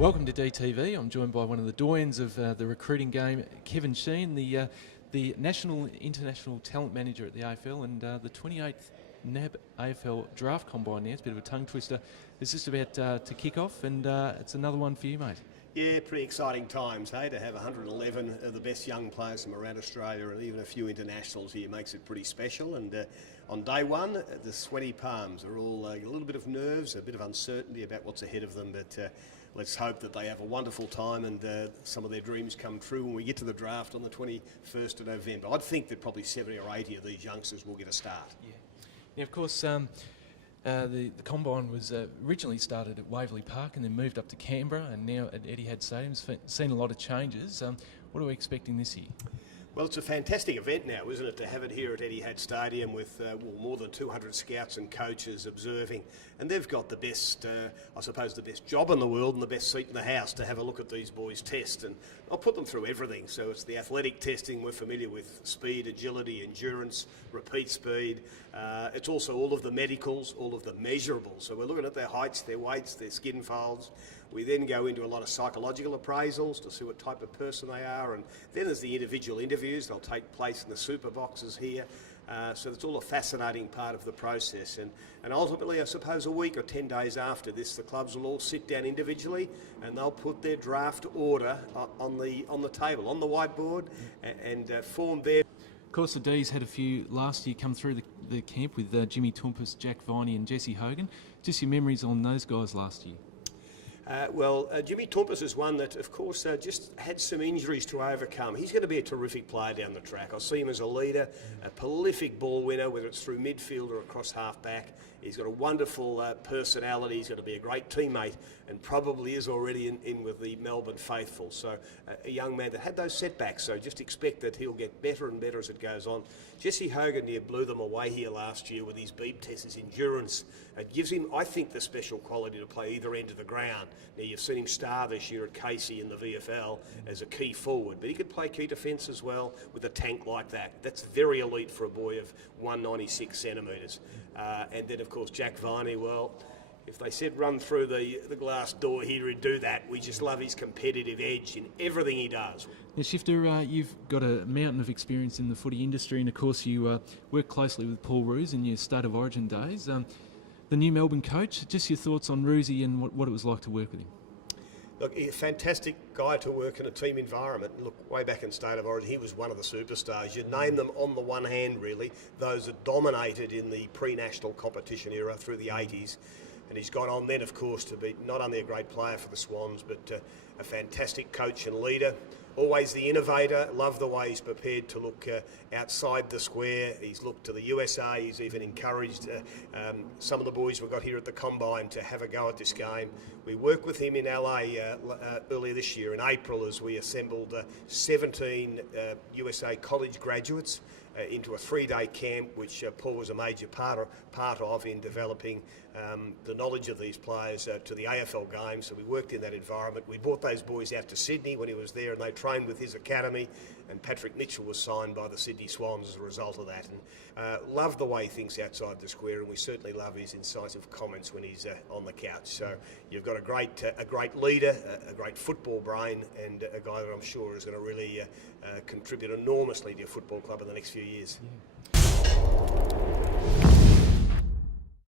Welcome to DTV. I'm joined by one of the doyens of the recruiting game, Kevin Sheehan, the National International Talent Manager at the AFL, and the 28th NAB AFL Draft Combine now. It's a bit of a tongue twister. It's just about to kick off, and it's another one for you, mate. Yeah, pretty exciting times, hey, to have 111 of the best young players from around Australia and even a few internationals here makes it pretty special. And on day one, the sweaty palms are all a little bit of nerves, a bit of uncertainty about what's ahead of them, but let's hope that they have a wonderful time and some of their dreams come true when we get to the draft on the 21st of November. I'd think that probably 70 or 80 of these youngsters will get a start. Yeah. Now, of course, the Combine was originally started at Waverley Park and then moved up to Canberra and now at Etihad Stadium. It's seen a lot of changes. What are we expecting this year? Well, it's a fantastic event now, isn't it, to have it here at Etihad Stadium with more than 200 scouts and coaches observing. And they've got the best, I suppose, the best job in the world and the best seat in the house to have a look at these boys test. And I'll put them through everything. So it's the athletic testing we're familiar with, speed, agility, endurance, repeat speed. It's also all of the medicals, all of the measurables. So we're looking at their heights, their weights, their skin folds. We then go into a lot of psychological appraisals to see what type of person they are, and then there's the individual interviews. They'll take place in the super boxes here. So it's all a fascinating part of the process. And ultimately, I suppose a week or 10 days after this, the clubs will all sit down individually and they'll put their draft order on the table, on the whiteboard, and form their... Of course, the D's had a few last year come through the camp with Jimmy Tompkins, Jack Viney and Jesse Hogan. Just your memories on those guys last year? Jimmy Tompkins is one that, of course, just had some injuries to overcome. He's going to be a terrific player down the track. I see him as a leader, a prolific ball winner, whether it's through midfield or across half-back. He's got a wonderful personality. He's going to be a great teammate and probably is already in with the Melbourne faithful. So a young man that had those setbacks, so just expect that he'll get better and better as it goes on. Jesse Hogan near blew them away here last year with his beep test, his endurance. It gives him, I think, the special quality to play either end of the ground. Now, you've seen him star this year at Casey in the VFL as a key forward, but he could play key defence as well with a tank like that. That's very elite for a boy of 196 centimetres. And then, of course, Jack Viney, well, if they said run through the glass door here, he'd do that. We just love his competitive edge in everything he does. Now, Shifter, you've got a mountain of experience in the footy industry, and of course you work closely with Paul Roos in your State of Origin days. The new Melbourne coach, just your thoughts on Roosy and what it was like to work with him? Look, he's a fantastic guy to work in a team environment. Look, way back in State of Origin, he was one of the superstars. You'd name them on the one hand, really, those that dominated in the pre-national competition era through the 80s. And he's gone on then, of course, to be not only a great player for the Swans, but a fantastic coach and leader. Always the innovator. Love the way he's prepared to look outside the square. He's looked to the USA. He's even encouraged some of the boys we've got here at the Combine to have a go at this game. We worked with him in LA earlier this year in April as we assembled 17 USA college graduates into a 3-day camp, which Paul was a major part of in developing the knowledge of these players to the AFL game. So we worked in that environment. We brought those boys out to Sydney when he was there, and they trained with his academy. And Patrick Mitchell was signed by the Sydney Swans as a result of that. And love the way he thinks outside the square, and we certainly love his incisive comments when he's on the couch. So you've got a great leader, a great football brain, and a guy that I'm sure is going to really contribute enormously to your football club in the next few years. Yeah.